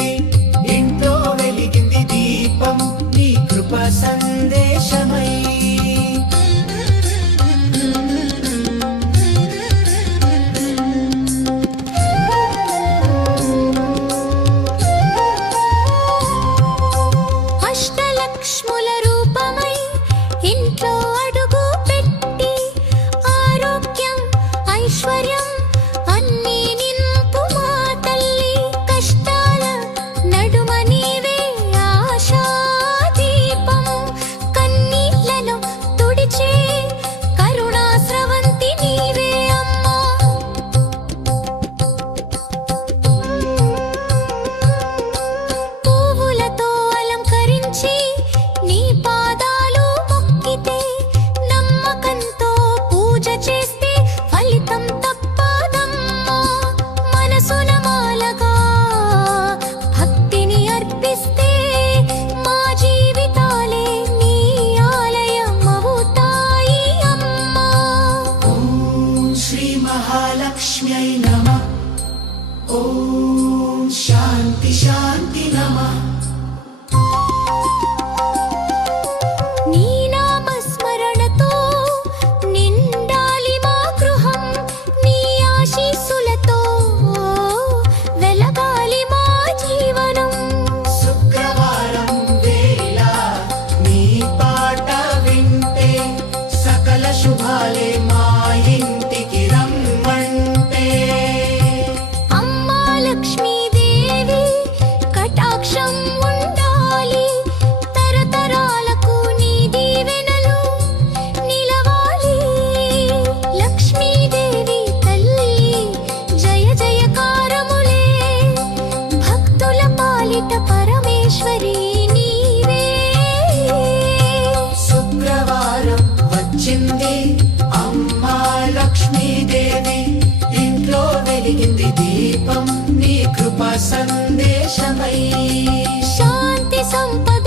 వెలిగింది ఇంట్లో వెలిగింది దీపం నీ కృప సందేశమై అష్టలక్ష్ముల రూపమై ఇంట్లో అడుగు పెట్టి ఆరోగ్యం ఐశ్వర్యం అన్నీ నింపు మా తల్లి కష్టాల నడుమ నీవే ఆశా దీపం కన్నీళ్లను తుడిచే కరుణా స్రవంతి నీవే అమ్మా పువ్వులతో అలంకరించి నీ పాదాలు మొక్కితే నమ్మకంతో పూజ చేస్తే ఫలితం తప్పదమ్మా మనసున మాలగా భక్తిని అర్పిస్తే మా జీవితాలే నీ ఆలయమవుతాయి అమ్మా ఓం శ్రీ మహాలక్ష్మ్యై నమః ఓం శాంతి శాంతి నమః నీ నామస్మరణతో నిండాలి మా గృహం నీ ఆశీస్సులతో వెలగాలి మా జీవనం శుక్రవారం వేళ నీ పాట వింటే సకల శుభాలే మా ఇంటికి రమ్మంటే అమ్మా లక్ష్మీదేవి కటాక్షం ఉండాలి తరతరాలకు నీ దీవెనలు నిలవాలి లక్ష్మీదేవి తల్లి జయ జయకారములే భక్తుల పాలిట పరమేశ్వరి నీవే శుక్రవారం వచ్చింది అమ్మా లక్ష్మీదేవి ఇంట్లో వెలిగింది దీపం నీ కృప సందేశమై శాంతి సంపద